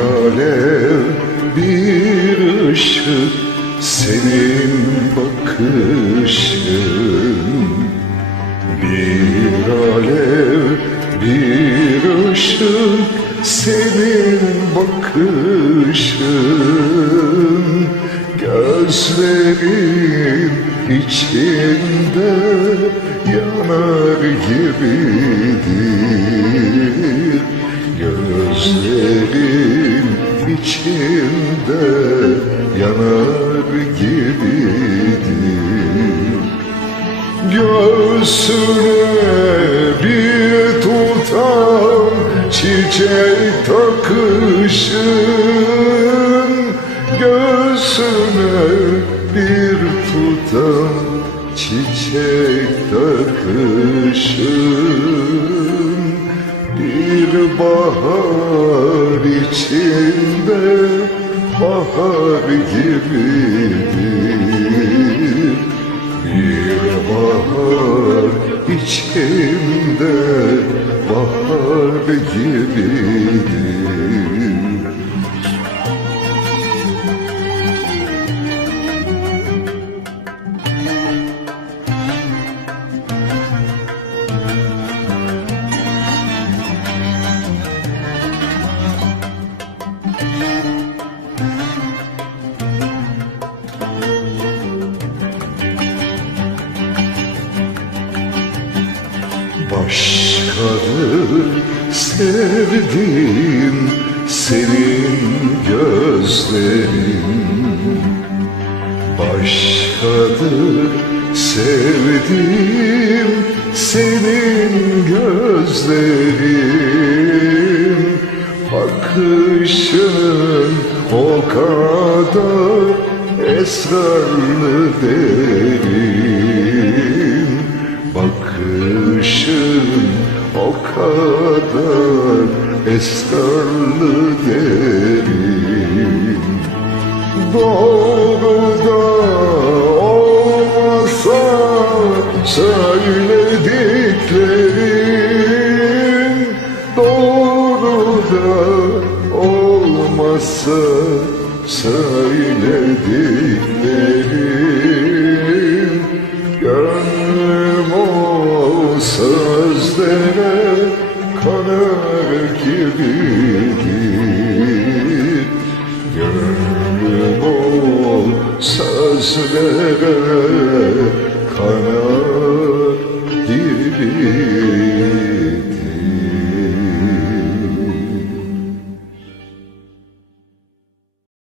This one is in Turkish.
alev bir ışık Senin bakışın. Bir alev bir ışık Senin bakışın. Gözlerin içinde yanar gibiydi. Göğsüne bir tutam çiçek takışın. Göğsüne bir tutam çiçek takışın. Bir bahar içinde bahar gibidir gibidir Başkadır sevdiğim senin gözlerin Başkadır sevdiğim senin gözlerin Bakışın o kadar esrarlı derin o kadar esrarlı derin. Doğru da olmasa söylediklerin Doğru da olmasa söylediklerin kirlidir Gönlüm ol sözlere kanar